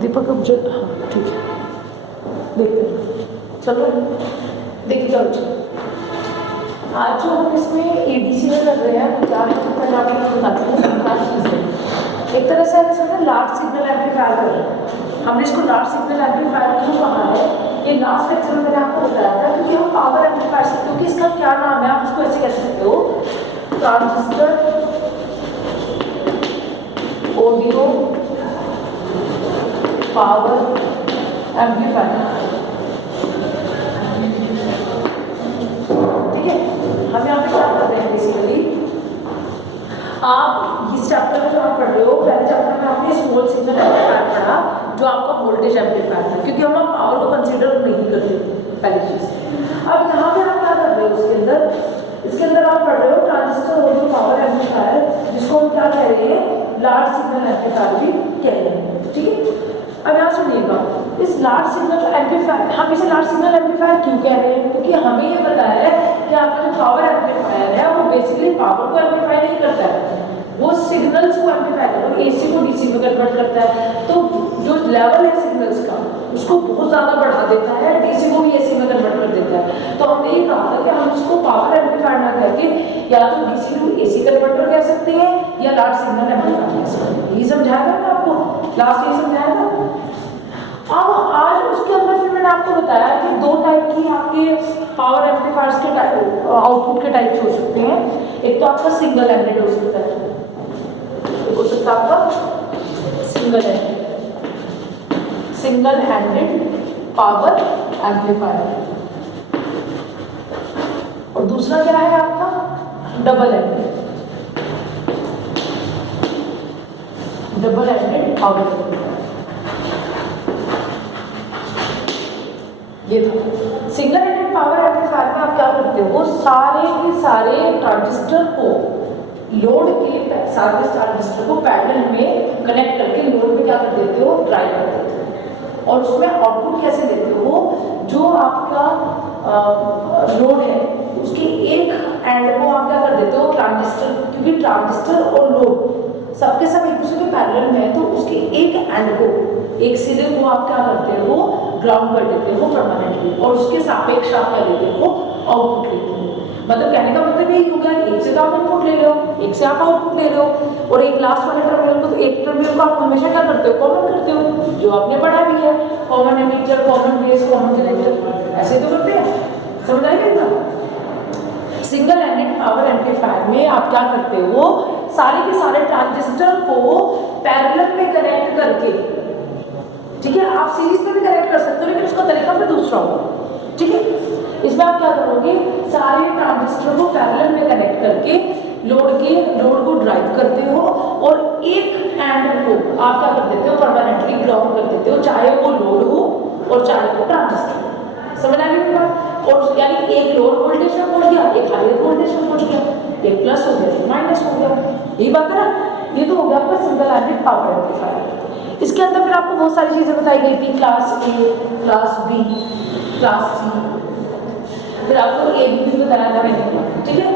दीपक अब हाँ ठीक है, देखते हैं। चलो देखिए क्या बच्चों, आज जो हम इसमें एडीसी में कर रहे हैं क्या है तो पहले आपको बताते हैं चार चीज़ें। एक तरह से इसमें ना लार्ज सिग्नल एम्पलीफायर कर रहे हैं। हमने इसको लार्ज सिग्नल एम्पलीफायर क्यों कहा है, ये लास्ट लेक्चर में मैंने आपको बताया था क्योंकि हम पावर एम्पलीफायर से, क्योंकि इसका क्या नाम है आप इसको ऐसे कह सकते हो, ट्रांजिस्टर ऑडियो पावर एम्पलीफायर। ठीक है, हम यहाँ पे क्या कर रहे हैं बेसिकली, आप इस चैप्टर में जो आप पढ़ रहे हो, पहले चैप्टर में आपने स्मॉल सिग्नल एम्पलीफायर पढ़ा जो आपका वोल्टेज एम्पलीफायर था, क्योंकि हम लोग पावर को कंसीडर नहीं करते पहली चीज। अब यहाँ पे आप क्या कर रहे हो, इसके अंदर आप पढ़ रहे हो ट्रांजिस्टर ऑडियो पावर एम्पलीफायर, जिसको हम क्या कह रहे हैं, लार्ज सिग्नल एम्पलीफायर भी कह रहे हैं। ठीक है, अब यहाँ सुनिएगा, इस लार्ज सिग्नल एम्पलीफायर, हम इसे लार्ज सिग्नल एम्पलीफायर क्यों कह रहे हैं, क्योंकि हमें ये बताया है कि आपका जो पावर एम्पलीफायर है वो बेसिकली पावर को एम्पलीफाई नहीं करता है, वो सिग्नल्स को एम्पलीफाई करता है, एसी को डीसी में कन्वर्ट करता है। तो जो लेवल है सिग्नल्स का उसको बहुत ज़्यादा बढ़ा देता है, डीसी को भी एसी में कन्वर्ट कर देता है। तो हमने ये कहा था कि हम इसको पावर एम्पलीफायर ना कह के या तो डीसी टू एसी कन्वर्टर कह सकते हैं या लार्ज सिग्नल एम्पलीफायर कह सकते हैं। ये समझाया था ना आपको, लास्ट ये समझाया था। अब आज उसके अंदर फिर मैंने आपको बताया कि दो टाइप की आपके पावर एम्पलीफायर्स के आउटपुट के टाइप्स हो सकते हैं। एक तो आपका सिंगल एंडेड हो सकता है, एक हो सकता है आपका सिंगल हैंडेड पावर एम्पलीफायर, और दूसरा क्या है आपका डबल हैंडेड पावर एम्पलीफायर। ये था सिंगल हैंडेड पावर एम्पलीफायर में आप क्या करते हो, सारे के सारे ट्रांजिस्टर को लोड के सारे ट्रांजिस्टर को पैरेलल में कनेक्ट करके लोड में क्या कर देते हो, ड्राइव कर देते हो, और उसमें आउटपुट कैसे देते हो, जो आपका लोड है उसके एक एंड को आप क्या कर देते हो ट्रांजिस्टर, क्योंकि ट्रांजिस्टर और लोड सबके सब एक दूसरे के पैरेलल में है, तो उसके एक एंड को, एक सिरे को आप क्या करते हो, ग्राउंड कर देते हो परमानेंटली, और उसके सापेक्ष आप क्या लेते हो, आउटपुट लेते हो। मतलब कहने का मतलब यही होगा, एक से तो आप इनपुट ले रहे हो, एक से आप आउटपुट ले रहे हो, और एक लास्ट वाले टर्मिनल को, तो एक टर्मिनल को आप हमेशा क्या करते हो, कॉमन करते हो, जो आपने पढ़ा भी है, common ammeter, common base, common collector, ऐसे तो करते हैं। समझ आएगा ना। सिंगल हैंडेड पावर एम्पलीफायर में आप क्या करते हो, सारे के सारे ट्रांजिस्टर को पैरेलल में कनेक्ट करके, ठीक है, आप सीरीज में भी कनेक्ट कर सकते हो लेकिन उसका तरीका फिर दूसरा होगा। ठीक है, इसमें आप क्या करोगे, सारे ट्रांजिस्टर को पैरेलल में कनेक्ट करके लोड को ड्राइव करते हो, और एक एंड को आप क्या कर देते हो, परमानेंटली ग्राउंड कर देते हो, चाहे वो लोड हो और चाहे वो ट्रांजिस्टर। समझ आ गई मेरी बात। और यानी एक लोअर वोल्टेज में पहुंच गया, एक हायर वोल्टेज में पहुंच गया, एक प्लस हो गया, एक माइनस हो गया, यही बात है ना। ये तो हो गया आपका सिंगल हैंडेड पावर एम्पलीफायर। इसके अंदर फिर आपको बहुत सारी चीजें बताई गई थी, class A, class B, class C, फिर आपको ए बी भी बताया था मैंने। ठीक है,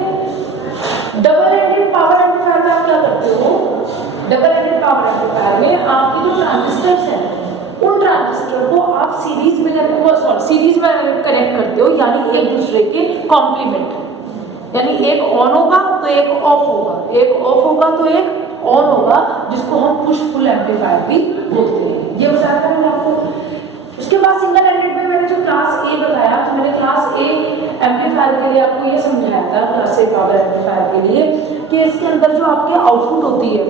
डबल हैंडेड पावर एम्पलीफायर में आप क्या करते हो, डबल हैंडेड पावर एम्पलीफायर में आपके जो ट्रांजिस्टर्स हैं उन ट्रांजिस्टर को आप सीरीज में कनेक्ट करते हो, यानी एक दूसरे के कॉम्प्लीमेंट, यानी एक ऑन होगा तो एक ऑफ होगा, एक ऑफ होगा तो एक ऑन होगा, जिसको हम पुश पुल एम्पलीफायर भी बोलते हैं। ये बताया था मैंने आपको। उसके बाद सिंगल हैंडेड में मैंने जो क्लास ए बताया, तो मैंने क्लास ए एम्पलीफायर के लिए आपको ये समझाया था, क्लास ए पावर एम्पलीफायर के लिए, कि इसके अंदर जो आपके आउटपुट होती है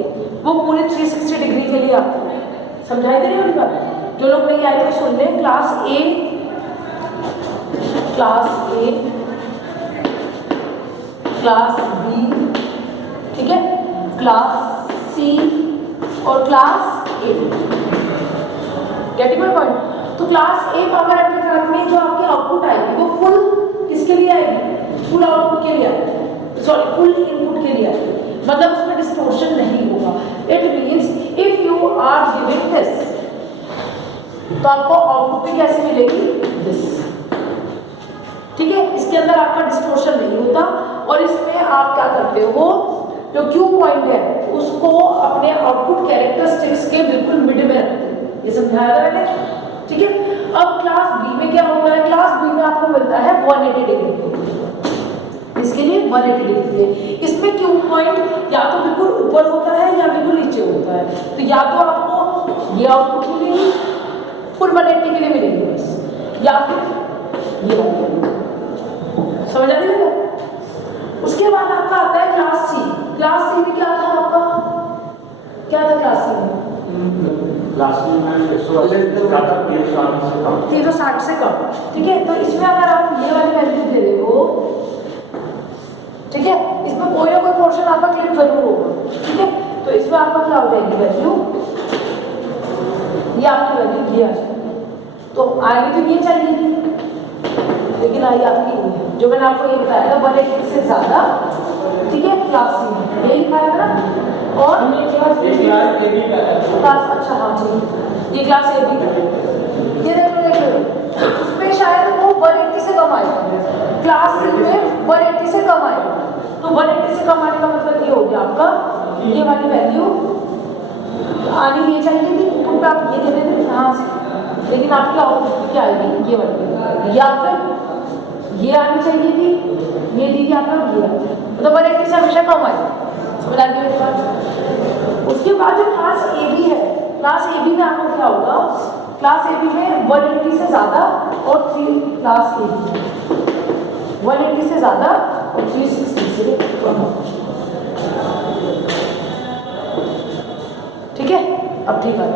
वो पूरे 360 डिग्री के लिए आती है। समझाई दे रही है मेरी बात। जो लोग नहीं आए तो सुन लें, क्लास ए, क्लास बी, ठीक है, क्लास सी और class A. Getting my point. तो क्लास ए पावर एम्पलीफायर में जो आपकी आउटपुट आएगी वो फुल किसके लिए आएगी, फुल आउटपुट के लिए आएगी, सॉरी फुल इनपुट के लिए आएगी, मतलब उसमें डिस्टॉर्शन नहीं होगा। It means if you are giving this, तो आपको आउटपुट भी कैसे मिलेगी, दिस। ठीक है, इसके अंदर आपका डिस्टॉर्शन नहीं होता, और इसमें आप क्या करते हो, जो क्यू पॉइंट है उसको अपने आउटपुट कैरेक्टरिस्टिक्स के बिल्कुल मिड में रखते हो। ये समझ समझाया था मैंने, ठीक है। अब क्लास बी में क्या होता है, क्लास बी में आपको मिलता है 180 डिग्री, इसके लिए 180 डिग्री है। इसमें क्यू पॉइंट या तो बिल्कुल ऊपर होता है या बिल्कुल नीचे होता है, तो या तो आपको ये आउटपुट मिलेगी फुल 180 के लिए मिलेगी बस, या फिर ये वाली, समझ आ रही है। उसके बाद आपका आता है क्लास सी। क्लास सी में क्या था आपका, क्या था क्लास सी में? क्लास सी में 360 से कम, ठीक है। तो इसमें अगर आप ये वाली वैल्यू दे रहे हो, ठीक है, इसमें कोई ना कोई पोर्शन आपका क्लिप जरूर होगा, ठीक है। तो इसमें आपका क्या हो जाएगी वैल्यू, ये आपकी वैल्यू ये आ जाएगी। तो आगे तो ये चाहिए थी, लेकिन आई आपकी ये है जो मैंने आपको ये बताया था 180 से ज़्यादा, ठीक है, क्लास सी में ये लिखाया था ना। और क्लास ए बी का क्लास, अच्छा हाँ ठीक, ये क्लास ए बी का, ये देखो इसमें शायद वो 180 से कम आएगा, क्लास सी में 180 से कम आएगा। तो 180 से कम आने का मतलब ये हो गया आपका, ये वाली वैल्यू आनी ये चाहिए थी, तो आप ये दे देते यहाँ से, लेकिन आपकी आउटपुट क्या आएगी, ये वाली, या फिर ये आनी चाहिए थी, ये दीजिए आपका ये, मतलब 180 से हमेशा कम आएगी, समझ आ गई मेरे पास। उसके बाद जो क्लास ए बी है, क्लास ए बी में आपको क्या होगा, क्लास ए बी में 180 से ज़्यादा और 3 क्लास ए बी 180 से ज़्यादा और 360 से कम, ठीक है। अब ठीक है,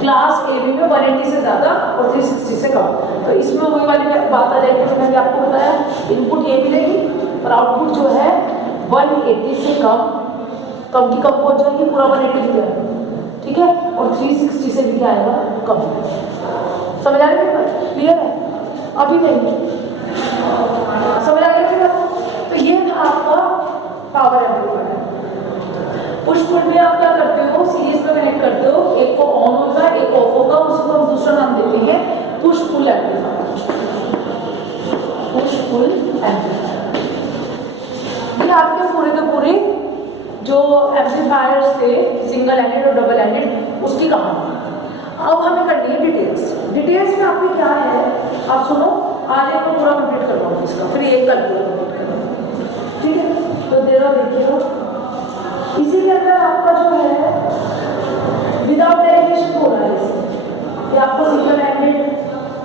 क्लास ए बी में 180 से ज़्यादा और 360 से कम, तो इसमें वही वाली बात आ जाएगी जो मैंने आपको बताया, इनपुट ये मिलेगी और आउटपुट जो है 180 से कम की कम पहुंच जाएगी, पूरा 180 भी आएगा, ठीक है, और 360 से भी क्या आएगा, कम। समझ आ रही है, क्लियर है? अभी नहीं समझ आ गया फिर आपको? तो ये था आपका पावर एम्पलीफायर। पुश पुल में आप क्या करते हो, सीरीज में कनेक्ट करते हो, एक को ऑन होगा एक ऑफ होगा, उसको हम दूसरा नाम देते हैं push pull amplifier. Push pull amplifier, ये आपके पूरे के पूरे जो एम्पलीफायर्स थे, सिंगल एंडेड और डबल एंडेड, उसकी कहानी। अब हमें करनी है डिटेल्स। डिटेल्स में आपकी क्या है, आप सुनो, आज एक को पूरा कंप्लीट करवाऊंगी इसका, फिर एक कल पूरा कंप्लीट करवाऊंगी, ठीक है। तो देखिए इसी के अंदर आपका जो है विदाउट डेरिवेशन हो रहा है इसमें, ये आपको सिंगल एंडेड,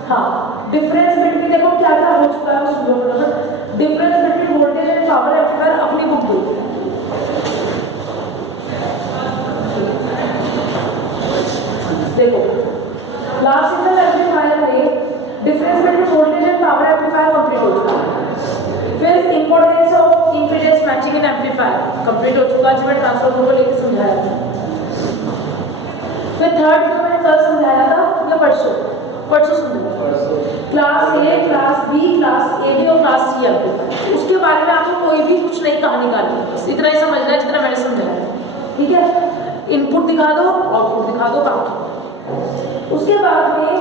हाँ डिफरेंस बिटवीन, देखो क्या क्या हो चुका है उस difference between voltage and power amplifier अपनी बुक दो। देखो क्लासिकल एम्पलीफायर में difference between voltage and power amplifier complete हो चुका है। फिर importance of impedance matching in amplifier complete हो चुका, जो मैं ट्रांसफार्मर को लेकर समझाया था। फिर थर्ड जो मैंने कल समझाया था या परसों समझाया, class A, class B, class A B और क्लास सी एम्पलीफायर, उसके बारे में आपको कोई भी कुछ नई कहानी निकालनी, बस इतना ही समझना है जितना मैंने समझाया, ठीक है। इनपुट दिखा दो, आउटपुट दिखा दो, बाकी। उसके बाद में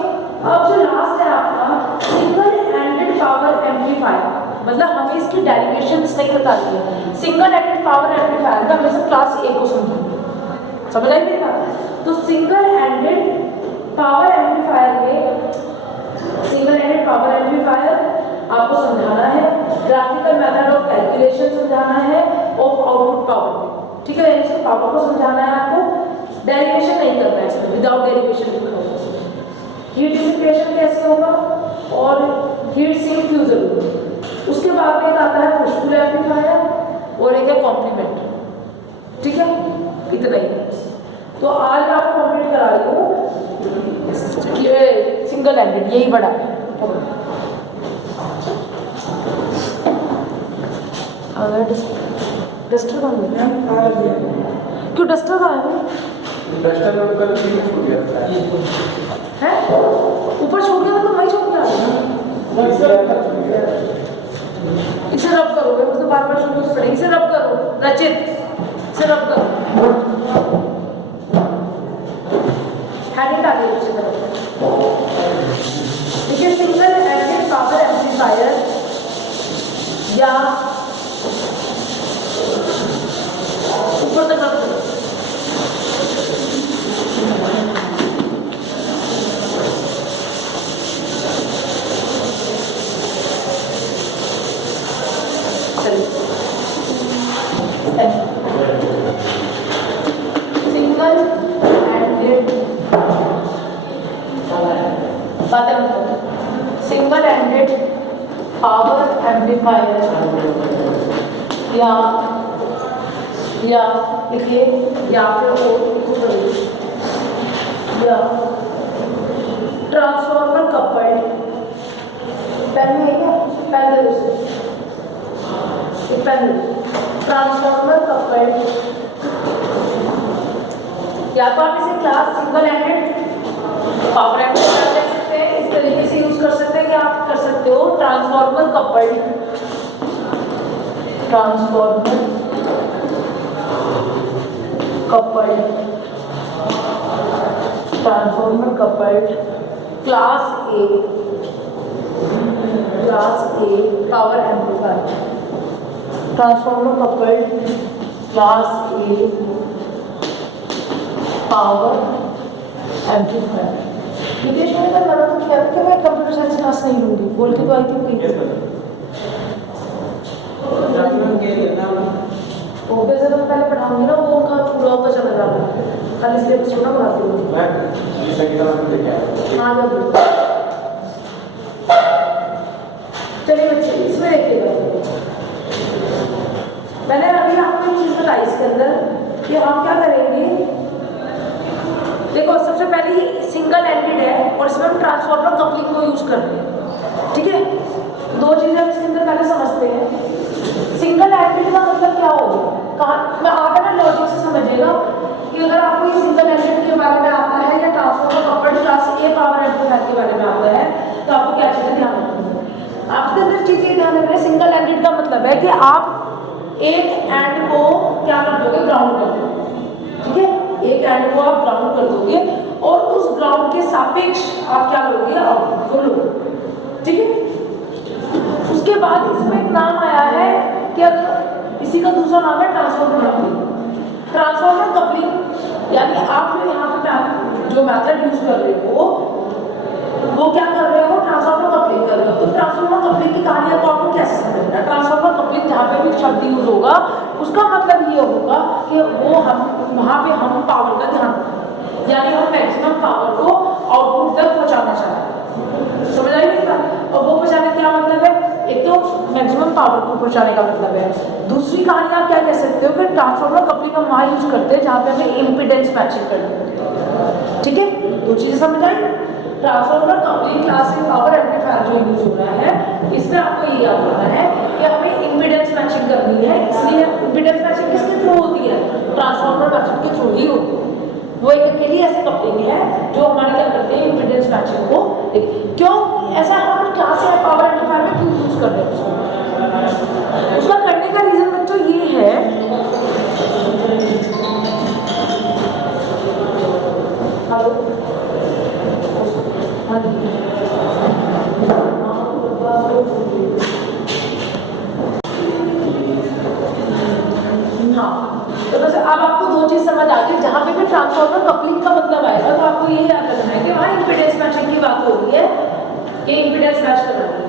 अब जो लास्ट है आपका सिंगल एंडेड पावर एम्पलीफायर, मतलब हमें इसकी डेरिवेशंस नहीं बताती है। सिंगल एंडेड पावर एम्पलीफायर का हमें सब क्लास ए को समझ आई मेरी बात। तो सिंगल एंडेड पावर एम्पलीफायर में, सिंगल एंडेड पावर एम्पलीफायर आपको समझाना है, ग्राफिकल मेथड ऑफ कैलकुलेशन समझाना है ऑफ आउटपुट पावर, ठीक है। इसको पावर को समझाना है आपको, डेरिवेशन नहीं करना है इसमें, विदाउट डेरिवेशन लिखा होगा। हीट डिसिपेशन कैसे होगा और हीट सिंक क्यों जरूरी है। उसके बाद में एक आता है पुश पुल एम्पलीफायर और एक है कॉम्प्लीमेंट, ठीक है। इतना ही, तो आज मैं आपको कंप्लीट करा रही हूँ सिंगल एंडेड, यही बड़ा है। डस्टर कहाँ है? क्यों डस्टर कहाँ है? डस्टर में कल छूट गया है, ऊपर छूट गया तो वही छूट गया, इसे रब करोगे, मुझे बार बार छूटनी पड़ेगी, इसे रब करो रचित, इसे रब करो, हैंड डालिए दूसरी तरफ, ठीक है। सिंगल एंडेड पावर एम्पलीफायर या ऊपर तक रब करो, सिंगल एंडेड पावर एम्पलीफायर या लिखिए या ट्रांसफार्मर कपल्ड, पेन में है क्या? पेन दे उसे, एक पेन दे। ट्रांसफार्मर कपल्ड, या तो आप इसे class single ended power amplifier ले सकते हैं, इस तरीके से यूज कर सकते हैं कि आप कर सकते हो transformer coupled, transformer coupled, transformer coupled class A power amplifier, transformer coupled class A power amplifier. Nitesh मैंने कल बड़ा कुछ किया था कि मैं कंप्यूटर साइंस क्लास नहीं लूंगी, बोल के तो आई थी प्रोफेसर तो पहले पढ़ाऊंगी ना, वो उनका पूरा होता चला जाता, कल इसलिए कुछ छोटा पढ़ाती हूँ। हाँ जब चलिए बच्चे इसमें देखिएगा, मैंने अभी आपको एक चीज बताई इसके अंदर कि हम क्या करेंगे। देखो सबसे पहले ये सिंगल एंडेड है और इसमें हम ट्रांसफार्मर कपलिंग को यूज करते हैं, ठीक है। दो चीजें हम इसके अंदर पहले समझते हैं। सिंगल एंडेड का मतलब क्या होगा, कहाँ मैं आगे ना लॉजिक से समझिएगा कि अगर आपको ये सिंगल एंडेड के बारे में आता है या transformer coupled class A power amplifier के बारे में आता है तो आपको क्या चीजें ध्यान रखनी है। आपके अंदर चीजें ध्यान रखना है, सिंगल एंडेड का मतलब है कि आप एक एंड को क्या कर दोगे, ग्राउंड कर दोगे, ठीक है। एक एंड को आप ग्राउंड कर दोगे और उस ग्राउंड के सापेक्ष आप क्या करोगे, आउटपुट को लोगे, ठीक है। उसके बाद इसमें एक नाम आया है कि इसी का दूसरा नाम है ट्रांसफार्मर कपलिंग। ट्रांसफार्मर कपलिंग यानी आप जो यहाँ पे जो मेथड यूज कर रहे हो वो क्या कर रहे हो, ट्रांसफार्मर कपलिंग कर रहे हो। तो ट्रांसफार्मर कपलिंग की कहानी को आपको कैसे समझना है। ट्रांसफार्मर कपलिंग जहाँ पे भी शब्द यूज होगा उसका मतलब ये होगा कि वो हम वहाँ पे हम पावर का ध्यान रखें, यानी हम मैक्सिमम पावर को आउटपुट तक पहुँचाना चाहते हैं, समझ आई नहीं बात। और वो पहुँचाने का क्या मतलब है, एक तो मैक्सिमम पावर को पहुँचाने का मतलब है। दूसरी कहानी आप क्या कह सकते हो कि ट्रांसफार्मर कपलिंग हम वहाँ यूज करते हैं जहाँ पे हमें इम्पीडेंस मैचिंग करनी होती है, ठीक है। दो चीजें समझ आई। Transformer coupling class A power amplifier जो यूज हो रहा है इसमें आपको ये याद रखना है कि हमें इम्पीडेंस मैचिंग करनी है, इसलिए इम्पीडेंस मैचिंग किसके थ्रू होती है, ट्रांसफार्मर मैचिंग के थ्रू ही होती है। वो एक अकेली ऐसी कपलिंग है जो हमारे क्या करते हैं, इम्पीडेंस मैचिंग को। क्यों ऐसा हम क्लास ए पावर एम्पलीफायर में क्यों यूज कर रहे हैं उसका करने का रीजन बच्चों ये है, हेलो हाँ, तो बस अब आपको दो चीज समझ आ गई। जहाँ पे भी ट्रांसफार्मर कपलिंग का मतलब आएगा तो आपको ये याद रखना है कि वहाँ इम्पीडेंस मैचिंग की बात हो रही है कि इम्पीडेंस मैच करानी है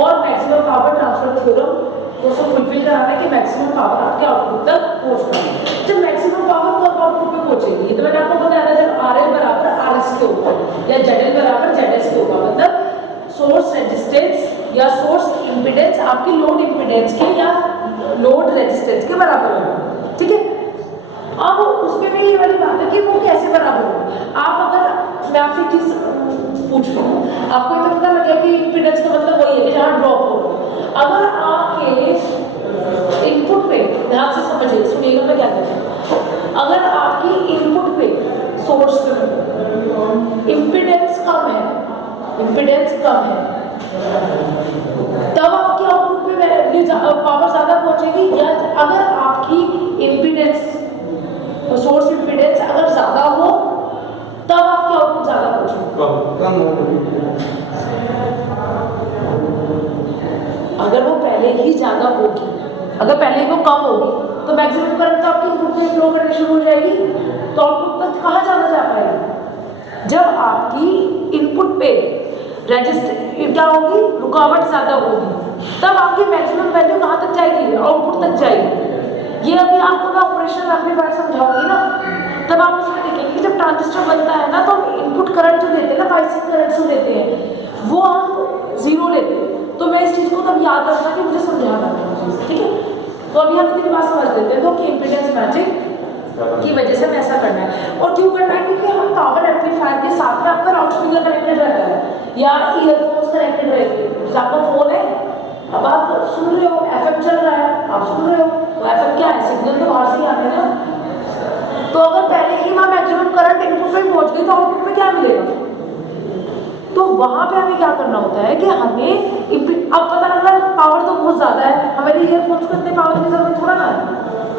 और मैक्सिमम पावर ट्रांसफर थ्योरम को फुलफिल कराना है कि मैक्सिमम पावर आपके आउटपुट तक पहुँच पाए। जब मैक्सिमम पावर कब आउटपुट पे पहुँचेगी, तो मैंने आपको बताया था जब RL बराबर RS के ऊपर या ZL बराबर ZS के ऊपर, मतलब सोर्स रेजिस्टेंस या सोर्स इम्पीडेंस आपकी लोड इम्पीडेंस के या लोड रेजिस्टेंस के बराबर होगा, ठीक है। अब उसमें भी ये वाली बात है कि वो कैसे बराबर होगा। आप अगर मैं आपसे चीज पूछ रही हूँ, आपको ये तो पता लगे कि इम्पीडेंस का मतलब वही है कि जहाँ ड्रॉप हो। अगर आपके इनपुट पे ध्यान से समझिए, सुनिएगा मैं क्या कहती हूँ। अगर आपकी इनपुट पे सोर्स पे इम्पीडेंस कम है, तब आपके आउटपुट पे पावर ज्यादा पहुंचेगी, या अगर आपकी इम्पीडेंस सोर्स इम्पीडेंस अगर ज्यादा हो तब आपके आउटपुट ज्यादा पहुंचेगा। अगर वो पहले ही ज्यादा होगी, अगर पहले ही वो कम होगी तो मैक्सिमम करंट तो आपकी इनपुट में फ्लो करनी शुरू हो जाएगी, तो आउटपुट तक कहाँ ज्यादा जा पाएगी। जब आपकी इनपुट पे रजिस्टर क्या होगी, रुकावट ज्यादा होगी, तब आपकी मैक्सिमम वैल्यू कहाँ तक जाएगी, आउटपुट तक जाएगी। ये अभी आपको मैं ऑपरेशनल एम्पलीफायर समझाऊंगी ना, तब आप उसमें देखेंगे कि जब ट्रांजिस्टर बनता है ना तो हम इनपुट करंट जो देते हैं ना, बायसिंग करंट जो देते हैं वो हम जीरो चीज़ को तब याद रखना कि मुझे समझाना है चीज़, ठीक है। तो अभी हम इतनी बात समझ लेते हैं तो कि इम्पीडेंस मैचिंग की वजह से हमें ऐसा करना है। और क्यों करना है? क्योंकि हम पावर एम्पलीफायर के साथ में आपका लाउड स्पीकर कनेक्टेड रहता है या ईयरफोन्स कनेक्टेड रहेगी। जैसे आपका फोन है, अब आप सुन रहे हो, एफएम चल रहा है, आप सुन रहे हो, तो एफएम क्या है? सिग्नल तो बाहर से ही आने ना। तो अगर पहले ही वहाँ मैक्सिमम करंट इनपुट में पहुँच गई तो आउटपुट में क्या मिलेगा? तो वहाँ पे हमें क्या करना होता है कि हमें अब पता लग रहा है पावर तो बहुत ज़्यादा है, हमारे ईयरफोन्स को इतने पावर की ज़रूरत थोड़ा ना है,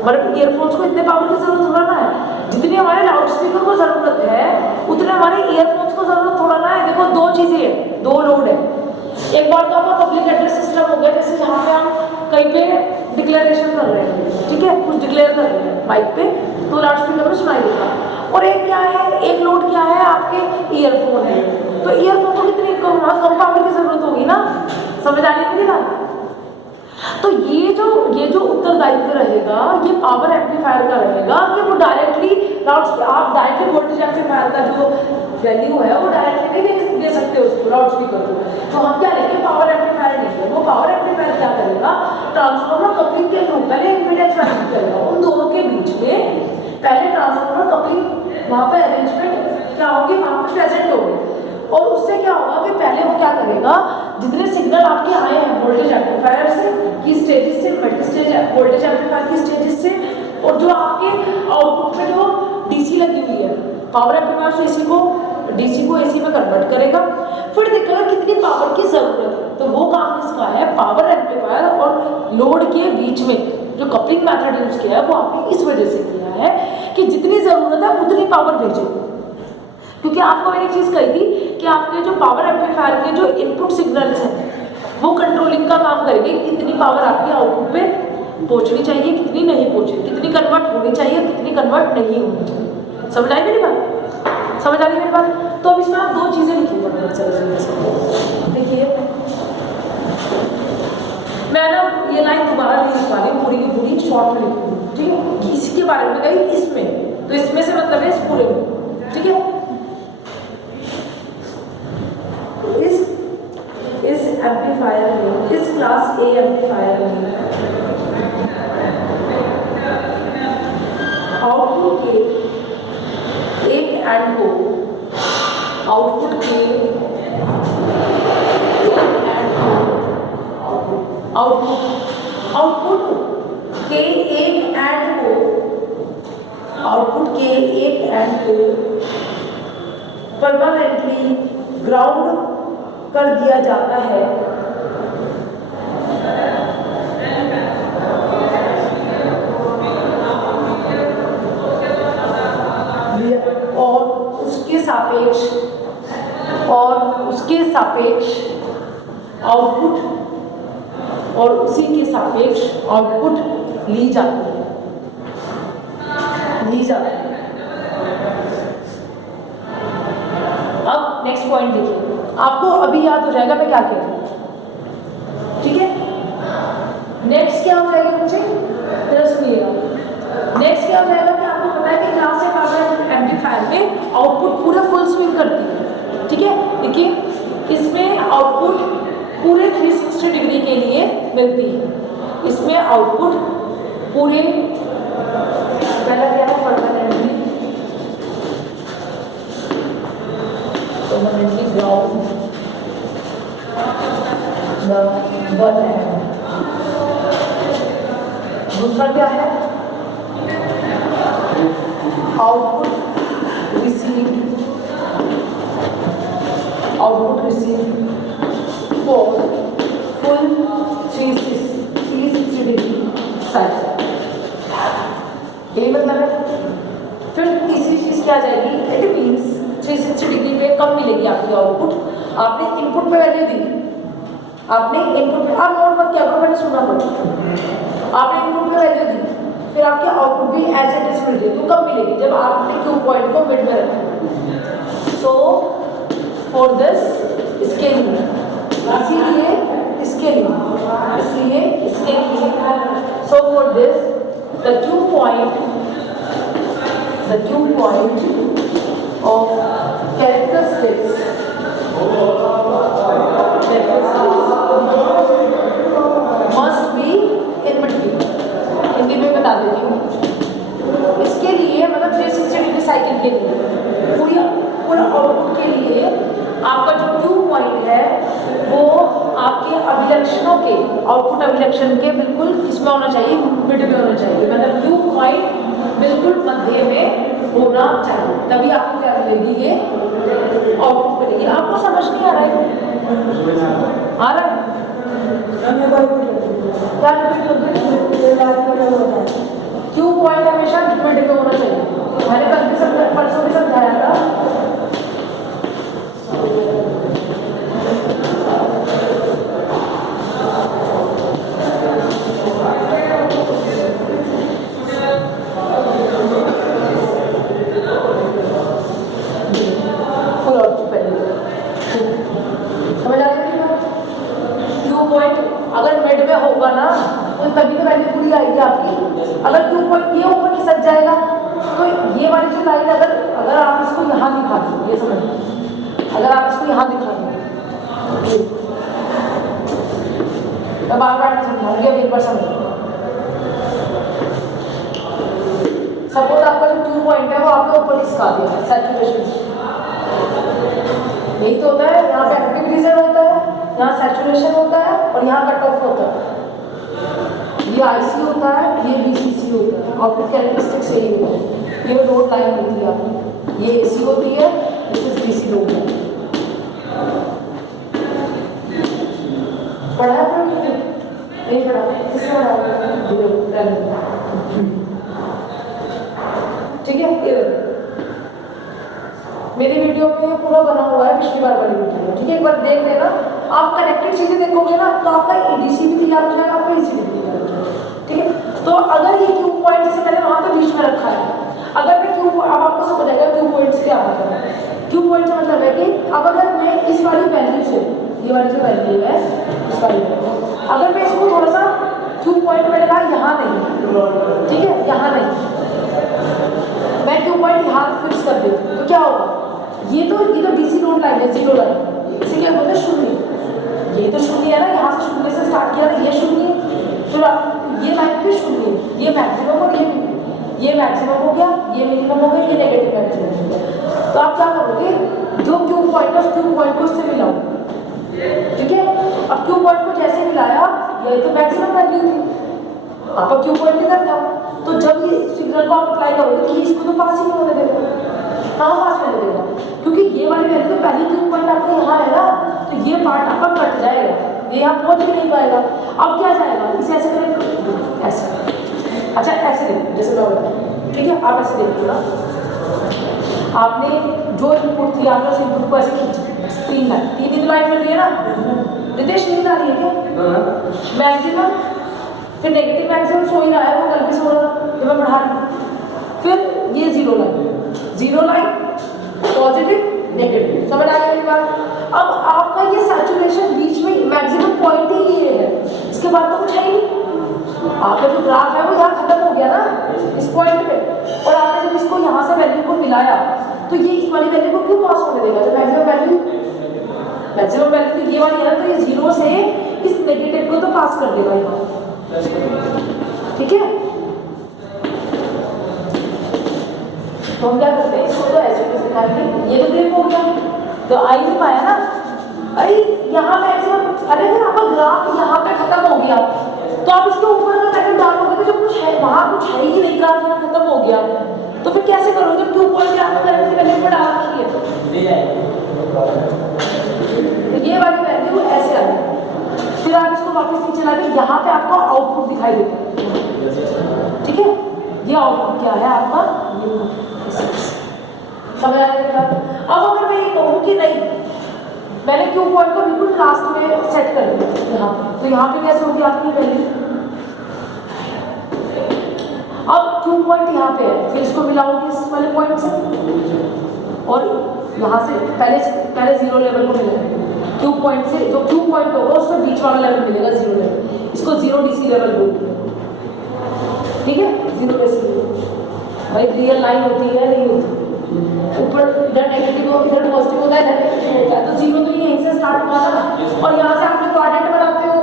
हमारे ईयरफोन्स को इतने पावर की ज़रूरत थोड़ा ना है। जितनी हमारे लाउड स्पीकर को ज़रूरत है उतने हमारे ईयरफोन्स को ज़रूरत थोड़ा ना है। देखो दो चीज़ें हैं, दो लोड है। एक बार तो आपका पब्लिक एड्रेस सिस्टम हो गया, जैसे जहाँ पे हम कहीं पे डिक्लेरेशन कर रहे हैं, ठीक है, कुछ डिक्लेयर कर रहे हैं माइक पे, तो लाउड स्पीकर में सुनाई देगा। और एक क्या है, एक लोड क्या है, आपके ईयरफोन है। तो ईयरफोन को कितनी कम पावर की जरूरत होगी ना, समझ आ रही है मेरी बात? तो ये जो उत्तरदायित्व रहेगा ये पावर एम्पलीफायर का रहेगा कि वो डायरेक्टली आप डायरेक्टली वोल्टेज एम्पलीफायर का जो वैल्यू है वो डायरेक्टली नहीं दे सकते उसको लाउड स्पीकर को। तो हम क्या लेंगे? पावर एम्पलीफायर लेंगे। वो पावर एम्पलीफायर क्या करेगा? ट्रांसफार्मर कपलिंग के थ्रू पहले इम्पीडेंस मैचिंग करेगा उन दोनों के बीच में। पहले ट्रांसफार्मर कपलिंग वहाँ पे अरेंजमेंट क्या होगी, वहाँ पे प्रेजेंट होगी। और उससे क्या होगा कि पहले वो क्या करेगा, जितने सिग्नल आपके आए हैं वोल्टेज एम्पलीफायर से की स्टेजेस से, मल्टी स्टेज वोल्टेज एम्पलीफायर की स्टेजेस से, और जो आपके आउटपुट में जो डीसी लगी हुई है, पावर एम्पलीफायर से एसी को डीसी को एसी में कन्वर्ट करेगा। फिर देखेगा कितनी पावर की जरूरत है। तो वो काम किसका है? पावर एम्पलीफायर और लोड के बीच में जो कपलिंग मेथड यूज किया है वो आपने इस वजह से किया है कि जितनी जरूरत है उतनी पावर भेजे। क्योंकि आपको मैंने एक चीज कही थी कि आपके जो पावर एम्पलीफायर के जो इनपुट सिग्नल्स हैं वो कंट्रोलिंग का काम करेंगे, कितनी पावर आपके आउटपुट पे पहुंचनी चाहिए, कितनी नहीं पहुंचनी, कितनी कन्वर्ट होनी चाहिए, कितनी कन्वर्ट नहीं होनी चाहिए। समझ आई मेरी बात? समझ आ रही मेरी बात? तो अब इसमें आप दो चीजें लिखिए। देखिए मैं ना ये लाइन दोबारा नहीं लिख पा रही हूँ, पूरी की पूरी शॉर्ट में लिखूंगी, ठीक है? कि इसके बारे में कहीं इसमें, तो इसमें से मतलब है इस पूरे में, ठीक है? इस एम्पलीफायर में, इस क्लास ए एम्पलीफायर में आउटपुट के एक एंड को आउटपुट के एक एंड को परमानेंटली ग्राउंड कर दिया जाता है और उसके सापेक्ष आउटपुट और उसी के सापेक्ष आउटपुट ली जाती है। अब नेक्स्ट पॉइंट देखिए, आपको अभी याद हो जाएगा मैं क्या कह रही हूँ, ठीक है? नेक्स्ट क्या हो जाएगा बच्चे, जरा सुनिएगा। नेक्स्ट क्या हो जाएगा कि आपको पता है कि क्लास ए पावर एम्पलीफायर में आउटपुट पूरा फुल स्विंग करती है, ठीक है? देखिए इसमें आउटपुट पूरे 360 डिग्री के लिए मिलती है। इसमें आउटपुट पूरे पहला क्या है, परमानेंटली ग्राउंड वन है। दूसरा क्या है, output receive for full 360 degree cycle, यही मतलब है। फिर तीसरी चीज क्या आ जाएगी, इट मीन्स 360 डिग्री पे कम मिलेगी आपकी आउटपुट। आपने इनपुट पे वैल्यू दी, आपने इनपुट पे, आप नोट मत किया करो, मैंने सुना पड़ा, आपने इनपुट पे वैल्यू दी, फिर आपके आउटपुट भी एज इट इज मिल रही, तो कब मिलेगी, जब आपने क्यू पॉइंट को मिड में रखा। सो फॉर दिस, इसके लिए, इसीलिए इसके लिए, so for this the Q point of characteristics direction के बिल्कुल इसमें होना चाहिए, मिड में होना चाहिए, मतलब क्यू पॉइंट बिल्कुल मध्य में होना चाहिए, तभी आपको क्या मिलेगी, ये आउटपुट मिलेगी। आपको समझ नहीं आ रहा है? आ रहा है? क्या क्यू पॉइंट हमेशा मिड में होना चाहिए। मैंने कल भी परसों भी समझाया था। समझ आ रही है? क्यू पॉइंट अगर मिड में होगा ना तो तभी तो वैल्यू पूरी आएगी आपकी। अगर क्यू पॉइंट ये ऊपर खिसक जाएगा तो ये वाली जो लाइन अगर आप इसको यहाँ दिखा दें, ये समझिए, अगर आप इसको यहाँ दिखा दें, मैं बार बार समझाऊंगी, अब एक बार समझो। सपोज आपका जो क्यू पॉइंट है वो आपके ऊपर खिसका दिया सैचुरेशन, यही तो होता है। यहाँ पे एक्टिव रीजन होता है, यहाँ सैचुरेशन होता है और यहाँ कट ऑफ होता है। ये आईसी होता है, ये बीसीसी होता है, आउटपुट कैरेक्टरिस्टिक्स यही होता है। ये लोड लाइन होती है आपकी, ये एसी होती है, this is DC load line. पढ़ा है तो नहीं पढ़ा? किसने पढ़ा? ठीक है, ये मेरी वीडियो में ये पूरा बना हुआ है, पिछली बार वाली वीडियो, ठीक है, एक बार देख लेना। आप कनेक्टेड चीजें देखोगे ना तो आपका एडीसी भी तैयार हो जाएगा, आपका एसीडी भी तैयार हो जाएगा, ठीक है। तो अगर ये क्यू पॉइंट जैसे मैंने वहां पे बीच में रखा है, अगर मैं क्यू, अब आपको समझ आएगा क्यू पॉइंट से क्या मतलब है। क्यू पॉइंट का मतलब है कि अब अगर मैं इस वाली वैल्यू से, ये वाली जो वैल्यू है इस वाली, अगर मैं इसको थोड़ा सा क्यू पॉइंट में लगा, यहाँ नहीं, ठीक है, यहाँ नहीं, मैं क्यू पॉइंट यहाँ फिक्स कर देती हूँ, तो क्या होगा, ये तो डीसी लोड लाइन है, जीरो लाइन, इसे क्या बोलते हैं, शून्य। ये तो शून्य है ना, यहाँ से शून्य से स्टार्ट किया था, ये शून्य, फिर आप ये लाइन पे शून्य, ये मैक्सिमम और ये मैक्सिमम हो गया, ये मिनिमम हो गया, ये नेगेटिव मैक्सिमम हो गया। तो आप क्या करोगे, जो क्यू पॉइंट है उस क्यू पॉइंट को उससे मिलाओ, ठीक है। अब क्यू पॉइंट को जैसे मिलाया, ये तो मैक्सिमम वैल्यू थी, आप क्यू पॉइंट इधर था, तो जब ये सिग्नल को आप अप्लाई करोगे तो ये इसको तो पास ही नहीं होने देगा, कहाँ पास होने देगा, क्योंकि ये वाली वैल्यू तो पहले क्यू पॉइंट आपका यहाँ है ना, तो ये पार्ट आपका कट जाएगा, ये यहाँ पहुँच ही नहीं पाएगा। अब क्या जाएगा, इसे ऐसे करें, ऐसे, अच्छा ऐसे देखो, जैसे मैं बताऊँ, ठीक है, आप ऐसे देखिए ना, आपने जो इनपुट थी आपने उस इनपुट को ऐसे खींचा, तीन ही लाइन में लिए ना, रितेश नींद आ रही है क्या? मैक्सिमम, फिर नेगेटिव मैक्सिमम सो ही रहा है, वो कल भी सो रहा था जब मैं पढ़ा रही, फिर ये जीरो लाइन पॉजिटिव नेगेटिव, समझ आ गई बात। अब आपका ये सैचुरेशन बीच में मैक्सिमम पॉइंट ही ये है, इसके बाद तो कुछ है ही नहीं, आपका जो ग्राफ है वो यहाँ खत्म हो गया ना इस पॉइंट पे, और आपने जब इसको यहाँ से वैल्यू को मिलाया तो ये इस वाली वैल्यू को क्यों पास होने देगा, जब मैक्सिमम वैल्यू तो ये वाली है, तो ये जीरो से इस नेगेटिव को तो पास कर देगा यहाँ, ठीक है। तो हम क्या करते हैं, इसको तो ऐसे दिखाएंगे, ये तो ग्रिप हो गया, तो आई नहीं पाया ना, अरे यहाँ मैक्सिमम, अरे अगर आपका ग्राफ यहाँ पे खत्म हो गया तो आप इसके ऊपर का पैटर्न डालोगे तो जब कुछ है वहाँ कुछ है ही नहीं, ग्राफ यहाँ खत्म हो गया, तो फिर कैसे करोगे, जब क्यू पॉइंट आपको करने से पहले ऊपर डाल रखी है, ये वाली वैल्यू ऐसे आ गई, फिर आप इसको वापस नीचे लाके यहाँ पे आपको आउटपुट दिखाई देता है, ठीक है। ये आउटपुट क्या है आपका, समझ आ गया। अब अगर मैं ये कहूँ कि नहीं, मैंने क्यू पॉइंट को बिल्कुल लास्ट में सेट कर दिया यहाँ पे, तो यहाँ पे कैसे होगी आपकी वैल्यू, अब क्यू पॉइंट यहाँ पे है, फिर इसको मिलाओगे इस वाले पॉइंट से, और यहाँ से पहले जीरो लेवल को मिलेगा, क्यू पॉइंट से जो क्यू पॉइंट होगा उससे बीच वाला लेवल मिलेगा जीरो लेवल, इसको जीरो डीसी लेवल बोलते हैं, ठीक है, जीरो डीसी भाई रियल लाइन होती है नहीं होती, ऊपर इधर नेगेटिव हो इधर पॉजिटिव होता है, इधर नेगेटिव होता है, तो जीरो तो ये यहीं से स्टार्ट हुआ था, और यहाँ से आप क्वाड्रेंट बनाते हो,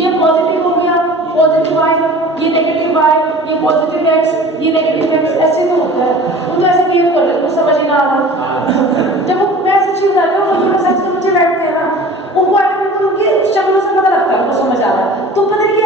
ये पॉजिटिव हो गया, पॉजिटिव वाई, ये नेगेटिव वाई, ये पॉजिटिव एक्स, ये नेगेटिव एक्स, ऐसे तो होता है। तुम तो ऐसे बिहेव कर रहे हो, समझ ही ना आ रहा, जब वो मैं ऐसी चीज कर रही हूँ, वही मैं सच के मुझे बैठते हैं ना, उनको आगे उनके शक्लों से पता लगता है, उनको समझ आ रहा है, तुम पता नहीं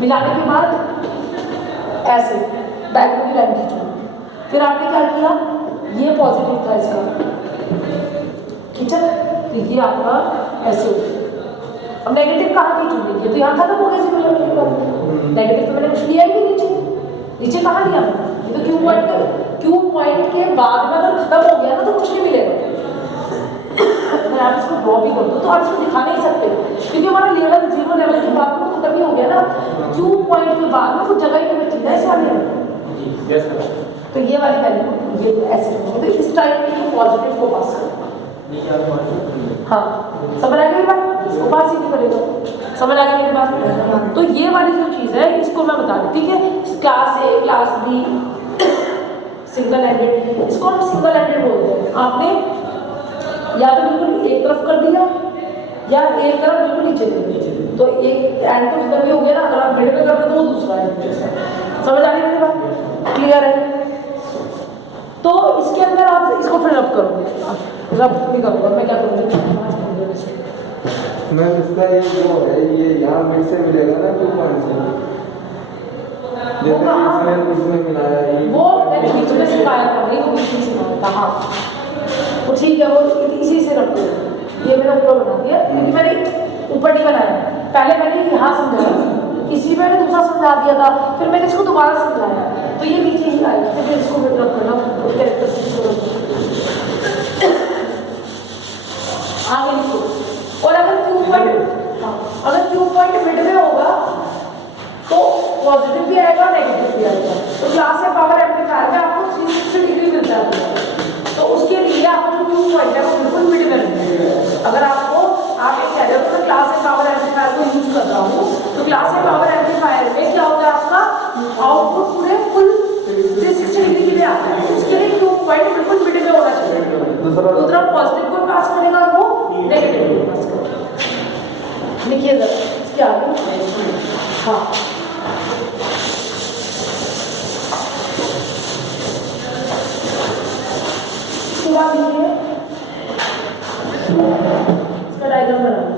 मिलाने के बाद ऐसे डायगोनल की लाइन खींचो, फिर आपने क्या किया, ये पॉजिटिव था इसका, खींचा, तो ये आपका ऐसे हो गया। अब नेगेटिव कहाँ खींचूंगी, ये तो यहाँ खत्म हो गया जीरो लेवल के बाद, नेगेटिव तो मैंने कुछ लिया ही नहीं नीचे, नीचे कहाँ लिया मैंने, ये तो क्यू पॉइंट के बाद में अगर खत्म हो गया ना तो कुछ नहीं मिलेगा। अगर आप इसको ड्रॉ भी कर दो तो आप इसको दिखा नहीं सकते, क्योंकि हमारा लेवल जीरो लेवल के बाद में खत्म ही हो गया ना, क्यू पॉइंट के बाद में कुछ जगह ही नहीं बची ना इस वाले में। तो ये वाली वैल्यू ये ऐसे होगी, तो इस टाइप में ये पॉजिटिव को पास करें। हाँ समझ आ गई बात, इसको पास ही नहीं करेगा, समझ आ गई मेरी बात। तो ये वाली जो चीज़ है इसको मैं बता दूँ, ठीक है। Class A class B single ended, इसको हम सिंगल एंडेड बोलते हैं। आपने या तो बिल्कुल एक तरफ कर दिया या एक तरफ बिल्कुल नीचे दे दिया, तो एक एंड तो इधर भी हो गया ना, अगर आप मिड में कर रहे हो तो वो दूसरा है। समझ आ रही है मेरी बात, क्लियर है। तो इसके अंदर आप इसको फिर रब करोगे, रब नहीं करूँगा मैं, क्या करूँगी मैं इसका ये जो है ये यहाँ मिड से मिलेगा ना 2 पॉइंट से, जैसे इसने मिलाया ये वो मैंने बीच में सिखाया था भाई, वो बीच में सिखाया था। हाँ वो ठीक है, वो इसी से रखते हैं। ये मैंने ऊपर बना दिया क्योंकि मैंने ऊपर नहीं बनाया, पहले मैंने यहाँ समझाया, इसी में मैंने दूसरा समझा दिया था, फिर मैंने इसको दोबारा समझाया, तो ये नीचे ही आया, फिर इसको रख करना आगे लिखो। और अगर क्यू पॉइंट, अगर क्यू पॉइंट मिड में होगा तो पॉजिटिव भी आएगा और नेगेटिव भी आएगा। तो क्लास या पावर एम्पलीफायर में आपको 360 डिग्री मिल जाती है, तो उसके लिए आपको जो क्यू पॉइंट है वो बिल्कुल मिड में रखना है। अगर आपको आप एक कह रहे हो तो क्लास या पावर एम्पलीफायर को यूज कर रहा हूँ, तो क्लास या पावर एम्पलीफायर में क्या होगा, आपका आउटपुट पूरे फुल 360 डिग्री के लिए आता है, उसके लिए क्यू पॉइंट बिल्कुल मिड में होना चाहिए। दूसरा पॉजिटिव को पास करेगा, वो नेगेटिव को पास करेगा। लिखिए जरा इसके आगे। हाँ इसके बाद लिखिए इसका डायग्राम बनाओ।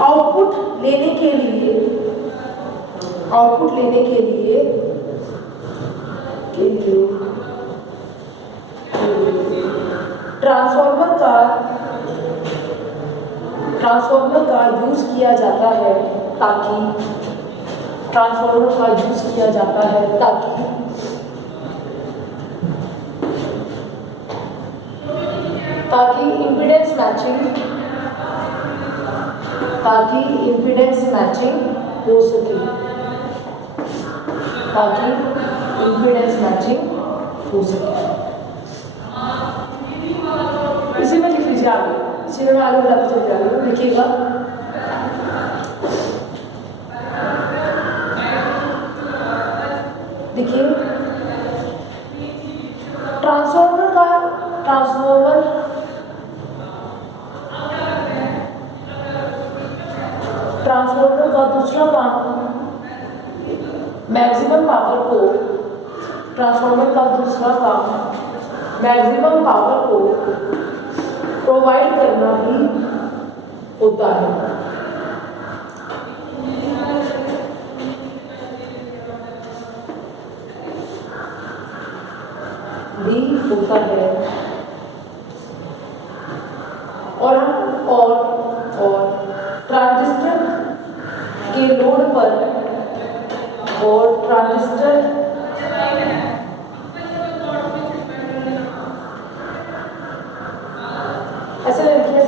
आउटपुट लेने के लिए, आउटपुट लेने के लिए ट्रांसफार्मर का यूज किया जाता है ताकि ट्रांसफार्मर का यूज किया जाता है ताकि इम्पीडेंस मैचिंग हो सके, ताकि इम्पीडेंस मैचिंग हो सके। इसी में लिख लीजिए आगे, इसी में मैं आगे बताते चल जा रही हूँ, लिखिएगा। देखिए ट्रांसफार्मर का दूसरा काम मैक्सिमम पावर को, ट्रांसफार्मर का दूसरा काम मैक्सिमम पावर को प्रोवाइड करना भी होता है। और ट्रांजिस्टर के लोड पर, और ट्रांजिस्टर ऐसे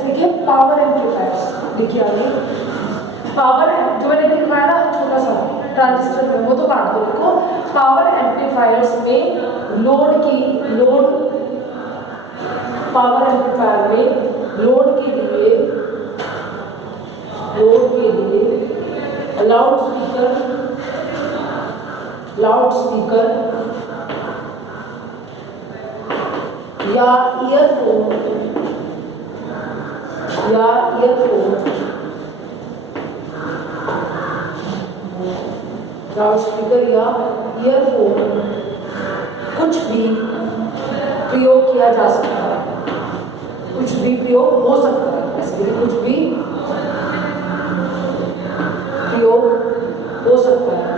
लिखिए पावर एम्पलीफायर। देखिए आगे पावर जो मैंने लिखवाया ना छोटा सा ट्रांजिस्टर में, वो तो काट दो, देखो पावर एम्पलीफायर्स में पावर एम्पलीफायर में लोड के लिए लाउड स्पीकर या ईयरफोन कुछ भी प्रयोग किया जा सकता है। कुछ भी प्रयोग हो सकता है, बेसिकली कुछ भी प्रयोग हो सकता है।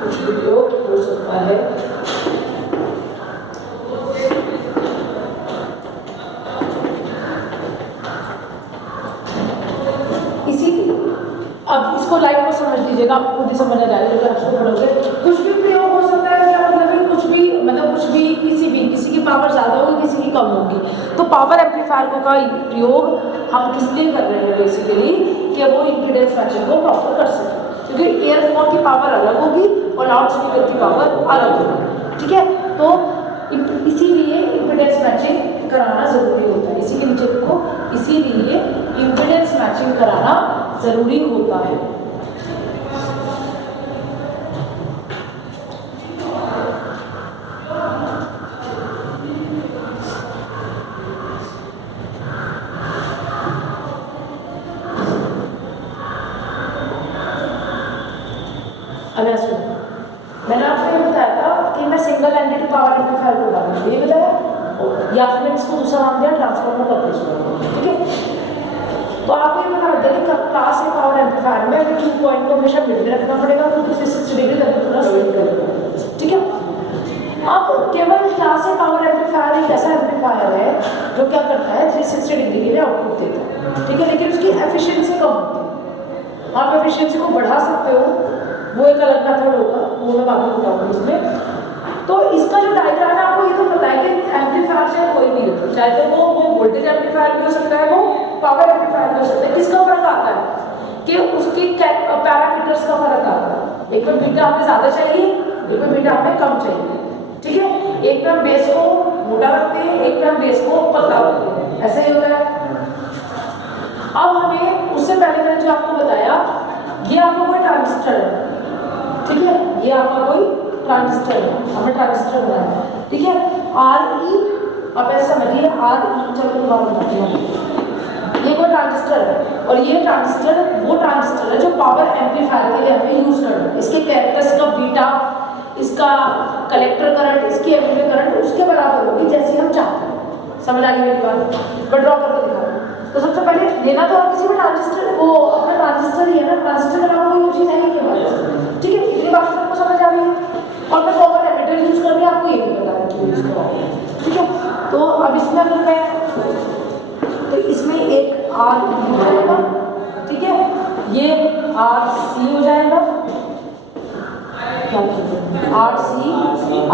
कुछ भी प्रयोग हो सकता है। इसीलिए अब इसको लाइव में समझ लीजिएगा, आप खुद ही समझ आ जाएगा जब आप इसको पढ़ोगे। कुछ भी प्रयोग हो सकता है, क्या मतलब है, कुछ भी मतलब कुछ भी किसी की पावर ज़्यादा होगी, किसी की कम होगी। तो पावर एम्पलीफायर का प्रयोग हम किस लिए कर रहे हैं, बेसिकली कि वो इम्पीडेंस मैचिंग को प्रॉपर कर सकें, क्योंकि ईयरफोन की पावर अलग होगी और लाउड स्पीकर की पावर अलग होगी, ठीक है। तो इसीलिए इम्पीडेंस मैचिंग कराना ज़रूरी होता है। इसी के नीचे को इसीलिए इम्पीडेंस मैचिंग कराना ज़रूरी होता है। अगर सुनो, मैंने आपको ये बताया था कि मैं सिंगल एंडेड पावर एम्पलीफायर को डालूंगी, ये बताया, या फिर मैंने इसको दूसरा नाम दिया ट्रांसफार्मर का प्लेसमेंट, ठीक है। तो आपको ये पता लग गया कि क्लास ए पावर एम्पलीफायर में हमें 2 पॉइंट को हमेशा मिड में रखना पड़ेगा, तो 360 डिग्री तक पूरा स्विंग करेगा, ठीक है। अब केवल क्लास ए पावर एम्पलीफायर एक ऐसा एम्पलीफायर है जो क्या करता है 360 डिग्री के लिए आउटपुट देता है, ठीक है, लेकिन उसकी एफिशिएंसी कम होती है। आप एफिशिएंसी को बढ़ा सकते हो, वो एक अलग मेथड होगा, वो मैं बाद में बताऊंगी इसमें। तो इसका जो डायग्राम है आपको ये तो पता है कि एम्पलीफायर चाहे कोई भी हो, चाहे तो वो वोल्टेज एम्पलीफायर भी हो सकता है, वो पावर एम्पलीफायर भी हो सकता है। किसका फर्क आता है कि उसकी पैरामीटर्स का फर्क आता है। एक में बीटा हमें ज़्यादा चाहिए, एक में बीटा हमें कम चाहिए, ठीक है। एक में हम बेस को मोटा रखते हैं, एक में हम बेस को पतला रखते हैं, ऐसे ही होता है। अब हमें उससे पहले मैंने जो आपको बताया, ये आपका कोई ट्रांजिस्टर है, ठीक है, ये आपका कोई ट्रांजिस्टर है, हमें ट्रांजिस्टर बनाना है, ठीक है। RE आप ऐसे समझिए, RE चलो दोबारा बताती हूँ, ये कोई ट्रांजिस्टर है और ये ट्रांजिस्टर वो ट्रांजिस्टर है जो पावर एम्पलीफायर के लिए हमें यूज करना है। इसके कैरेक्टर्स का बीटा, इसका कलेक्टर करंट, इसकी एमिटर करंट उसके बराबर होगी जैसी हम चाहते हैं। समझ आ गई मेरी बात? मैं ड्रॉ करके दिखा दूँ। तो सबसे पहले लेना तो आप किसी भी ट्रांजिस्टर, वो अपना ट्रांजिस्टर ही है ना, ट्रांजिस्टर के अलावा कोई और चीज़ है ही नहीं, ठीक है। इतनी बात सबको समझ आ रही है। और मैं कॉमन एमिटर यूज कर रही हूँ, आपको ये भी बता रही हूँ यूज करो, ठीक है। तो अब इसमें अगर मैं, तो इसमें एक RE हो जाएगा, ठीक है, ये RC हो जाएगा, क्या RC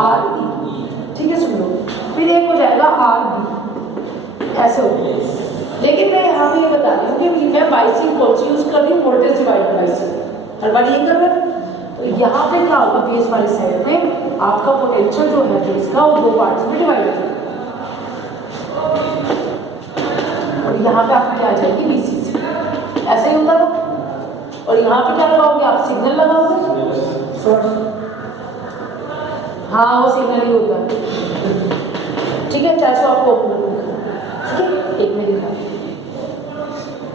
RE, ठीक है, सुन लो। फिर एक हो जाएगा RB, ऐसे हो गया। लेकिन मैं यहाँ पे ये बता रही हूँ कि मैं बाइसिंग कौन सी यूज कर रही हूँ, वोल्टेज डिवाइडेड बाइसिंग, हर बार ये कर रहे हैं। तो यहाँ पे क्या होगा, बेस वाली साइड में आपका पोटेंशियल जो है बेस का, वो 2 पार्ट्स में डिवाइड हो जाएगा और यहाँ पे आपकी क्या आ जाएगी VCC, ऐसे ही होता है। और यहाँ पे क्या लगाओगे आप, सिग्नल लगाओगे, हाँ वो सिग्नल ही होता है, ठीक है। चाहे आपको ओपन ठीक है, एक में दिखा,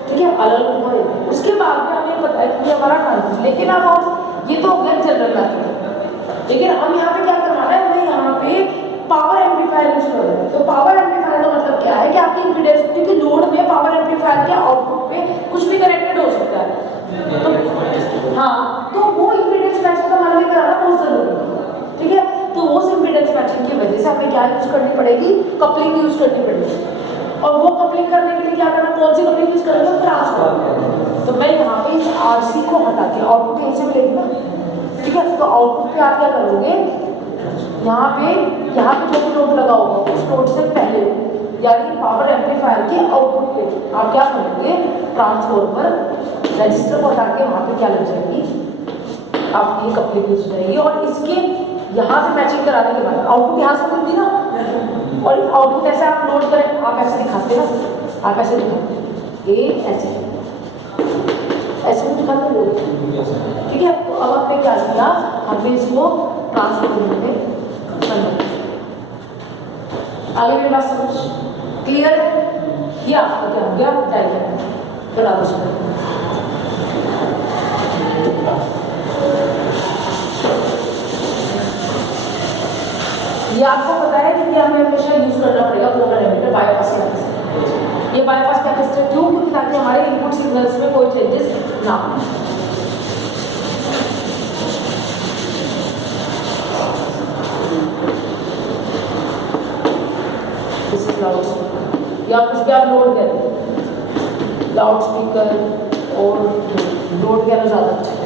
ठीक है, अलग अलग। उसके बाद में हमें पता है कि हमारा ट्रांजिस्टर, लेकिन अब हम ये तो हो गया जनरल मैथड, लेकिन हम यहाँ पे क्या करवाना है, हमें यहाँ पे पावर एम्पलीफायर यूज कर रहे हैं। तो पावर एम्पलीफायर का मतलब क्या है कि आपकी इम्पीडेंस, क्योंकि लोड में पावर एम्पलीफायर के आउटपुट पे कुछ भी कनेक्टेड हो सकता है, तो हाँ, तो वो इम्पीडेंस मैचिंग का मान कराना बहुत जरूरी है, ठीक है। तो वो इम्पीडेंस मैचिंग की वजह से हमें क्या यूज करनी पड़ेगी, कपलिंग यूज करनी पड़ेगी। और वो कपलिंग करने के लिए क्या करना, कौन सी कपलिंग यूज करेंगे, ट्रांसफार्मर। तो मैं यहाँ पे इस RC को हटा के आउटपुट यहीं से मिलेगी ना, ठीक है। तो आउटपुट पे आप क्या करोगे, यहाँ पे जो भी नोट लगा होगा उस नोट से पहले, यानी पावर एम्पलीफायर के आउटपुट पे आप क्या करोगे, ट्रांसफार्मर रजिस्टर को हटा के वहाँ पे क्या लग जाएगी, आपकी ये कपलिंग यूज हो जाएगी। और इसके यहाँ से मैचिंग कराने के बाद आउटपुट यहाँ से मिलती ना, और आउटपुट ऐसे आप लोड करें, आप ऐसे दिखाते ना, आप ऐसे दिखाते, ऐसे दिखाते लोग, ठीक है। तो अब आपने क्या किया, हमने इसको ट्रांसफार्मर में कन्वर्ट किया। आगे मेरी बात समझ क्लियर है? ये आपका क्या हो गया, डायग्राम बराबर। ये आपको पता है कि ये हमें हमेशा यूज करना पड़ेगा कॉमन एमिटर बाईपास कैपेसिटर। ये बाईपास कैपेसिटर क्यों? क्योंकि ताकि हमारे इनपुट सिग्नल्स में कोई चेंजेस ना हो। दिस इज लाउड स्पीकर, या कुछ भी आप लोड करें, लाउड स्पीकर और लोड कहना ज़्यादा अच्छा है।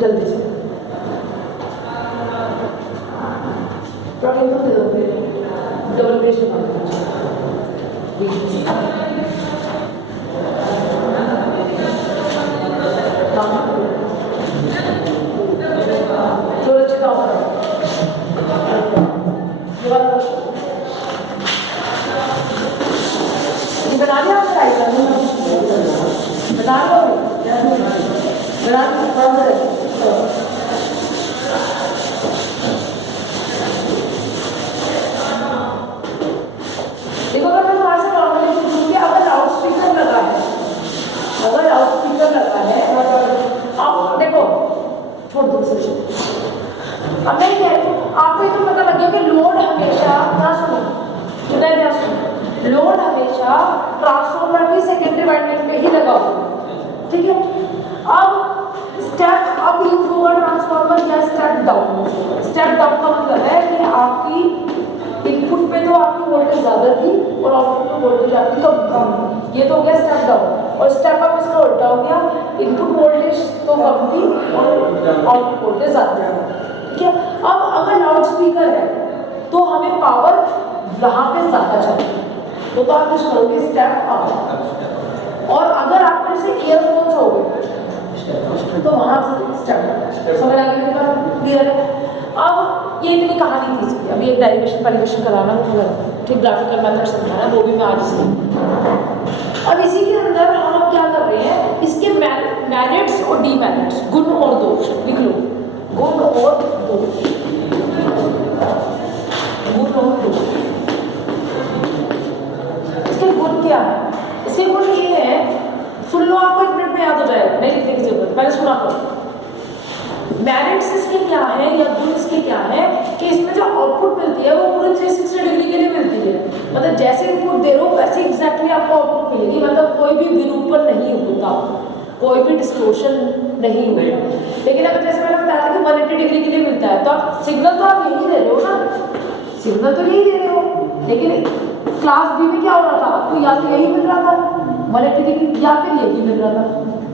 जल्दी से प्रोटीन तो दे दो, डबल पेज बना दो। बना लिया आप ट्राई कर बना लो बना देखो, अगर मैं तुम्हारे से नॉर्मली पूछूं कि अगर लाउड स्पीकर लगा है, अगर लाउड स्पीकर लगा है, आप देखो छोड़ दो सेशन। अब मैं कह रही हूँ आपको ये तो पता लग गया कि लोड हमेशा ना सुनो, जुदा क्या सुनो, लोड हमेशा ट्रांसफार्मर की सेकेंडरी वाइंडिंग में ही लगा होगा, ठीक है। अब स्टेप अप यूज होगा ट्रांसफार्मर या स्टेप डाउन। स्टेप डाउन का मतलब है कि आपकी इनपुट पे तो आपकी वोल्टेज ज़्यादा थी और आउटपुट में वोल्टेज आपकी कम। ये तो हो गया स्टेप डाउन। और स्टेप अप इसका उल्टा हो गया, इनपुट वोल्टेज तो कम थी और आउटपुट वोल्टेज ज़्यादा, ठीक है। अब अगर लाउड स्पीकर है तो हमें पावर यहाँ पे ज़्यादा चाहिए, तो आप कुछ करोगे स्टेप अप। और अगर आप में से ईयरफोन्स हो गए तो वहाँ से स्टेप समझ आ गई मेरी बात, क्लियर है। अब ये इतनी कहानी थी इसकी, अभी एक डेरिवेशन परिवेशन कराना होगा, ठीक, ग्राफिकल मेथड समझाना, वो भी मैं आज सीखूंगी। अब इसी के अंदर हम अब क्या कर रहे हैं, इसके मेरिट्स और डीमेरिट्स, गुण और दोष लिख लो, गुण और दोष, गुण और दोष। इसके गुण क्या है? इसके गुण ये है, सुन लो, आपको 1 मिनट में याद हो जाएगा, नहीं लिखने की जरूरत, पहले सुना करो। मेरिट्स इसके क्या है या गुण इसके क्या है कि इसमें जो आउटपुट मिलती है वो पूरे 360 डिग्री के लिए मिलती है। मतलब जैसे इनपुट दे रहे हो वैसे एग्जैक्टली आपको आउटपुट मिलेगी, मतलब कोई भी विरूपण नहीं होता, कोई भी डिस्टोर्शन नहीं होता। लेकिन अगर जैसे मैंने बताया था कि 180 डिग्री के लिए मिलता है, तो आप सिग्नल तो आप यही दे रहे हो ना, सिग्नल तो यही दे रहे हो, लेकिन क्लास बी में क्या हो रहा था, आपको या तो यही मिल रहा था 180 डिग्री या फिर यही मिल रहा था,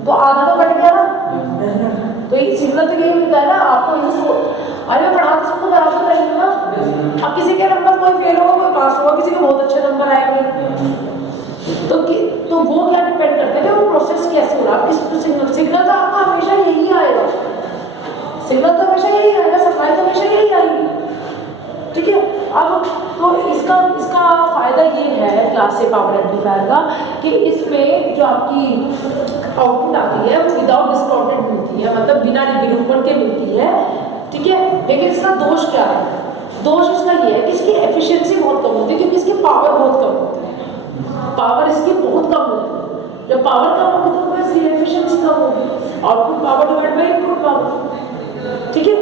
तो आधा तो कट गया ना। तो ये सिग्नल तो यही मिलता है ना आपको। अरे मैं पढ़ा तो सबको बराबर कर लूँ ना। अब किसी के नंबर कोई फेल होगा, कोई पास होगा, किसी के बहुत अच्छे नंबर आएंगे, तो वो क्या डिपेंड करते हैं कि वो प्रोसेस कैसे हो रहा है। किस सिग्नल तो आपको हमेशा यही आएगा, सिग्नल तो हमेशा यही आएगा, सप्लाई तो हमेशा यही आएगी, ठीक है। अब तो इसका फायदा ये है क्लास ए पावर एम्पलीफायर का कि इसमें जो आपकी आउटपुट आती है वो विदाउट डिस्टॉर्टेड मिलती है, मतलब बिना विरूपण के मिलती है, ठीक है। लेकिन इसका दोष क्या है? दोष इसका ये है कि इसकी एफिशिएंसी बहुत कम होती है, क्योंकि इसकी पावर बहुत कम होती है, पावर इसकी बहुत कम होती है। जब पावर कम होगी तो वैसे एफिशिएंसी कम होगी, output power divide by input power, ठीक है।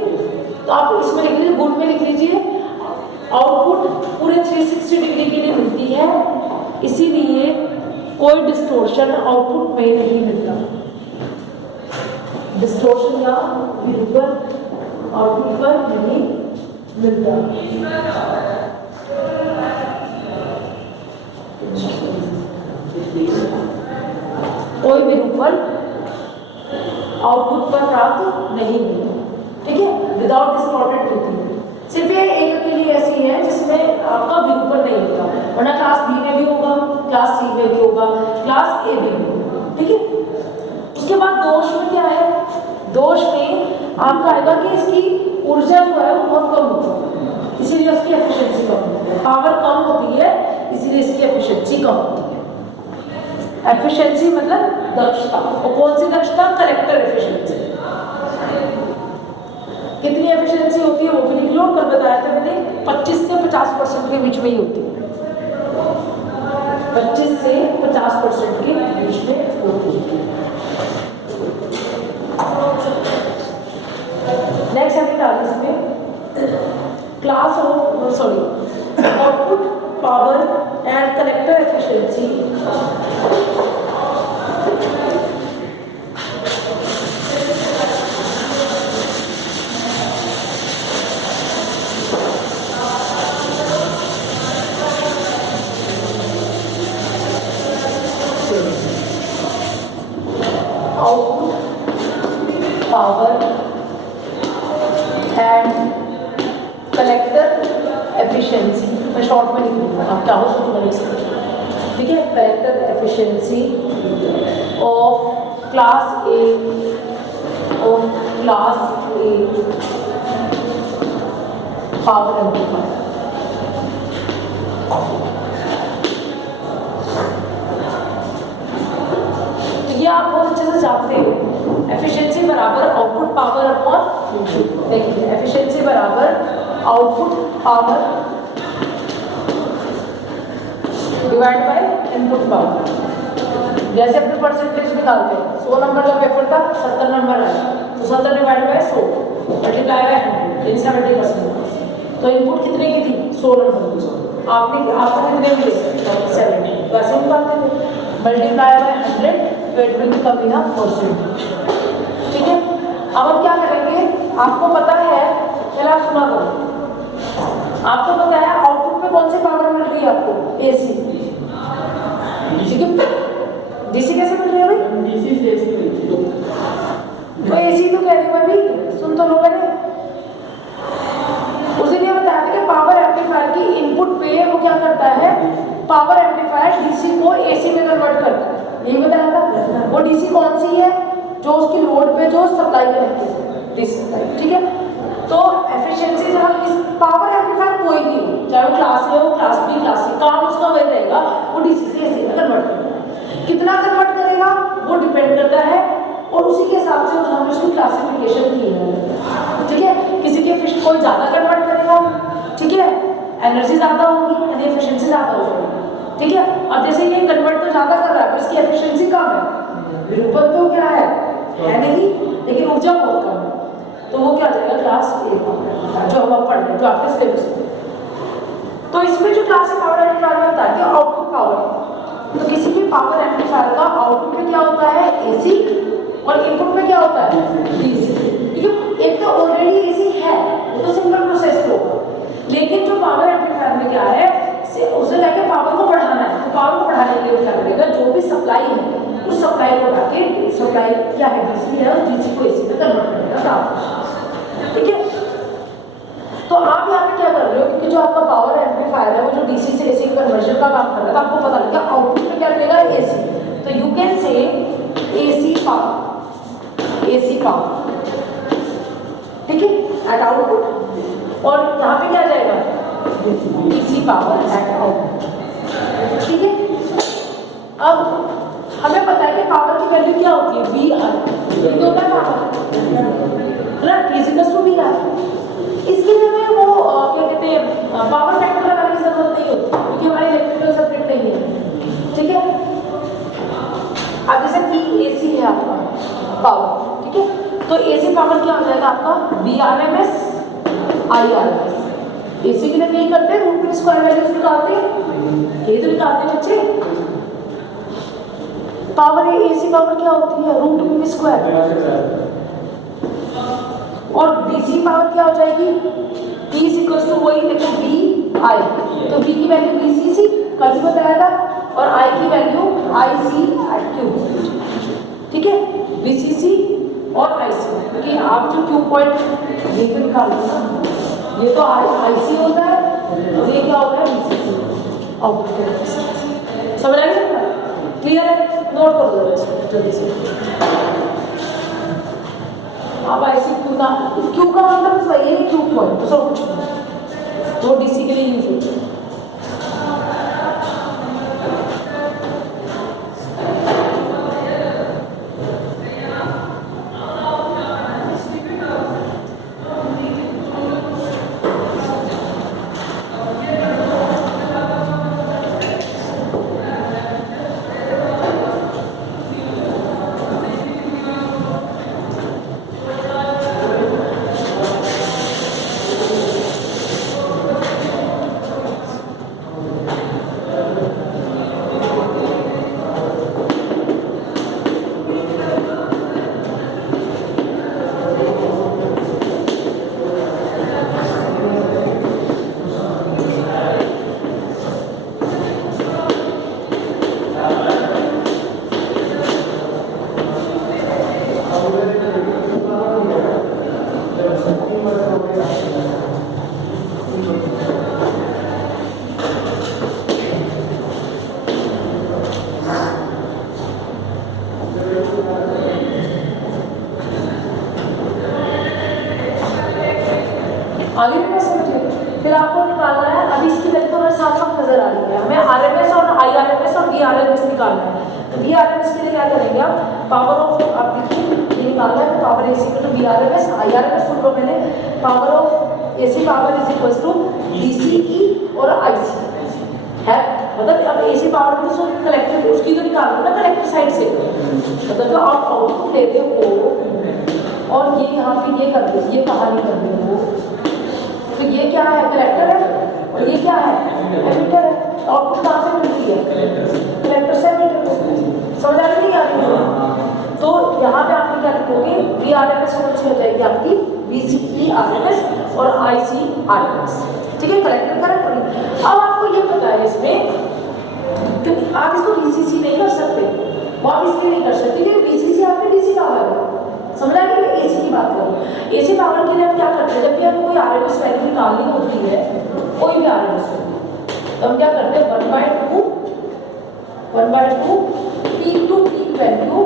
तो आप इसमें लिख लीजिए, गुण में लिख लीजिए, आउटपुट पूरे 360 डिग्री के लिए मिलती है, इसीलिए कोई डिस्टोर्शन आउटपुट में नहीं मिलता, डिस्टोर्शन या विरूपण आउटपुट पर नहीं मिलता। कोई विरूपण प्राप्त नहीं होता। ठीक है, विदाउट डिस्टॉर्टेड ब्रीथिंग। सिर्फ ये एक अकेली ऐसी है जिसमें आपका विरूपण नहीं होता, वरना क्लास बी में भी होगा, क्लास सी में भी होगा, क्लास ए में भी होगा। ठीक है, उसके बाद दोष में क्या है? दोष में आपका आएगा कि इसकी ऊर्जा जो है वो बहुत कम होती है, इसीलिए उसकी एफिशिएंसी कम होती है। पावर कम होती है इसीलिए इसकी एफिशिएंसी कम होती है। एफिशिएंसी मतलब दक्षता, और कौन सी दक्षता? Character efficiency. कितनी एफिशिएंसी होती है वो भी लिख लो, कल बताया था मैंने, 25 से 50% के बीच में ही होती है। 25 से 50% के बीच में होती है। नेक्स्ट है 40 में class of output power and collector efficiency power and collector efficiency, मैं शॉर्ट में लिख लूँगा, आप चाहो तो मैं लिख सकते हैं। ठीक है, collector efficiency of class A power amplifier. ये आप बहुत अच्छे से जानते हो, एफिशिएंसी बराबर आउटपुट पावर अपॉन, देखिए एफिशिएंसी बराबर output power divide by input power. जैसे अपने परसेंटेज निकालते हैं, 100 नंबर का पेपर था, 70 नंबर आया, तो 70 डिवाइड बाय 100 मल्टीप्लाई बाय 100, 70%। तो इनपुट कितने की थी? 100 नंबर की। आपको कितने मिले? 70। तो ऐसे निकालते थे, मल्टीप्लाई बाय 100, तो it will become in percentage. ठीक है, अब हम क्या करेंगे? आपको पता है, चलो आप सुना करो, आपको पता है आउटपुट में कौन सी पावर मिल रही है आपको? एसी। ठीक है, डीसी कैसे मिल रही है भाई? डीसी से एसी मिलती है। तो एसी तो कह रही हूँ मैं भी, सुन तो लो मैंने। उस दिन ये बताया था कि पावर एम्पलीफायर की इनपुट पे वो क्या करता है? पावर एम्पलीफायर डीसी को एसी में कन्वर्ट करता है, यही बताया था। वो डीसी कौन सी है? जो उसकी लोड पे जो सप्लाई कनेक्टेड है, डीसी सप्लाई। ठीक है, तो एफिशिएंसी जब हम इस पावर एम्पलीफायर कोई भी हो, चाहे वो क्लास ए हो, क्लास बी, क्लास सी, काम उसका वही रहेगा, वो डीसी से एसी में कन्वर्ट करेगा। कितना कन्वर्ट करेगा वो डिपेंड करता है, और उसी के हिसाब से हम उसकी क्लासिफिकेशन की है। ठीक है, किसी के फिश कोई ज़्यादा कन्वर्ट करेगा, ठीक है, एनर्जी ज़्यादा होगी यानी एफिशिएंसी ज़्यादा हो जाएगी। ठीक है, अब जैसे ये कन्वर्ट तो ज़्यादा कर रहा है, इसकी एफिशिएंसी कम है, विरूपण तो क्या है नहीं, लेकिन ऊर्जा बहुत कम है, तो वो क्या हो जाएगा? क्लास ए पावर, जो हम पढ़ रहे हैं, जो आपके सिलेबस में। तो इसमें जो क्लास ए पावर एम्पलीफायर होता है आउटपुट पावर, तो किसी भी पावर एम्पलीफायर का आउटपुट में क्या होता है? एसी, और इनपुट में क्या होता है? डीसी। ठीक है, एक तो ऑलरेडी एसी है, वो तो सिंपल प्रोसेस होगा, लेकिन जो पावर एम्पलीफायर में क्या है, उसे जाके पावर को बढ़ाना है, तो पावर को बढ़ाने के लिए क्या करेगा? जो भी सप्लाई है उस सप्लाई को बढ़ा के, सप्लाई क्या है? डीसी है, उस डीसी को एसी में कन्वर्ट करेगा। ठीक है, तो आप यहाँ पे क्या कर रहे हो? क्योंकि जो आपका पावर एम्पलीफायर है वो जो डीसी से एसी कन्वर्जन का काम कर रहा है, तो आपको पता लगा आउटपुट में क्या मिलेगा? एसी। तो you can say AC power, AC power, ठीक है, एट आउटपुट, और यहाँ पे क्या जाएगा? DC power at output. ठीक है, अब हमें पता है कि पावर की वैल्यू क्या होती है? V R. ये होता है पावर, ना फिजिकल टू वी आर। इसके लिए हमें वो क्या कहते हैं, पावर फैक्टर लगाने की जरूरत नहीं होती, क्योंकि हमारे इलेक्ट्रिकल सर्किट नहीं है। ठीक है, अब जैसे पी एसी है आपका पावर, ठीक है, तो एसी पावर क्या हो जाएगा आपका? V R M S I R M S. AC के लिए यही करते हैं, रूट मीन स्क्वायर वैल्यूज निकालते हैं, यही तो निकालते हैं बच्चे। पावर है, एसी पावर क्या होती है? Root mean square. और डीसी पावर क्या हो जाएगी? P इक्वल्स टू वही देखो वी आई, तो V की वैल्यू VCC कल भी बताया था, और I की वैल्यू IC@Q। ठीक है, VCC और आईसी, क्योंकि आप जो ट्यूब पॉइंट ये तो निकाल दो ना, ये तो आईसी होता है और ये क्या होता है बीसीसी आउटपुट कैरेक्टरिस्टिक। समझ आ गया? क्लियर है? नोट कर दो इसको जल्दी से। अब आईसी क्यू का मतलब वही है ट्यूब पॉइंट, तो सब कुछ नहीं, वो डीसी के लिए यूज होता है। आगे भी बस समझिए। फिर आपको निकालना है, अभी इसकी वैल्यू तो हमें साफ साफ नजर आ रही है, हमें आरएमएस और आईआरएमएस और वीआरएमएस निकालना है। तो वीआरएमएस के लिए क्या करेंगे आप, पावर ऑफ आप देखिए ये निकालना है, power AC equal to VRMS, IRMS सुन लो मैंने, power of AC power is equal to DCE और आईसी है, मतलब अब एसी पावर में तो कलेक्टर उसकी तो निकाल लो ना कलेक्टर साइड से, मतलब जो आप आउटपुट ले रहे हो और ये यहाँ पे ये कर दो, ये कहानी कर रहे हो, तो ये क्या है कलेक्टर है और ये क्या है एमिटर है। आउटपुट कहाँ से मिलती है, कलेक्टर से एमिटर। समझ आ रही है? तो यहाँ पे आपको क्या लिखोगे, वी आर एम एस हो जाएगी आपकी वीसीई आरएमएस और आईसी आरएमएस, ठीक है, कलेक्टर करेक्ट। अब आपको ये पता है इसमें, क्योंकि आप इसको वीसीसी नहीं कर सकते, वो आप इसके नहीं कर सकते क्योंकि वीसीसी आपने डीसी पावर है। समझ आ गई? एसी की बात करो, एसी पावर के लिए हम क्या करते हैं, जब भी हमें कोई आरएमएस वैल्यू निकालनी होती है, कोई भी आरएमएस वैल्यू, तो हम क्या करते हैं 1/2 peak to peak value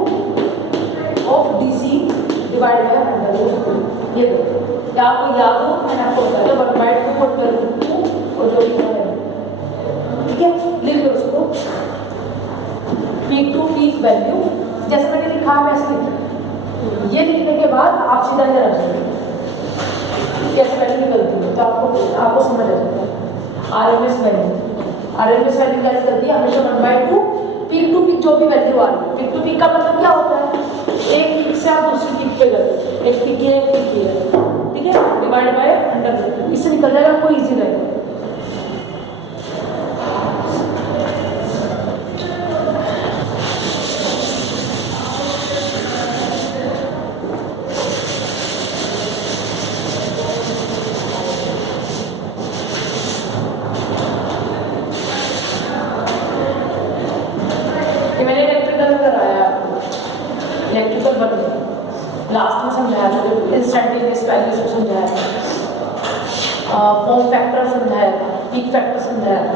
of DC divide by under. ये देखो क्या आपको याद हो, मैंने आपको बताया 1/2 और जो भी है, ठीक है, लिख लो उसको, पीक टू पीक वैल्यू जैसे मैंने लिखा है वैसे लिखिए। ये लिखने के बाद आप सीधा इधर रख देंगे कैसे वैल्यू निकलती है, तो आपको समझ आ जाएगा। आरएमएस वैल्यू कैसे करती है, हमेशा 1/2 पीक टू पीक जो भी वैल्यू आ रही है। पीक टू पीक का मतलब क्या होता है, एक पीक से आप दूसरी पीक पे गए, एक पीक है एक पीक है, ठीक है, डिवाइड बाय अंडर, इससे निकल जाएगा, आपको ईजी रहेगा। लास्ट में समझाया था, इंस्टेंटेनियस वैल्यूज को समझाया था, फॉर्म फैक्टर समझाया था, पीक फैक्टर समझाया था।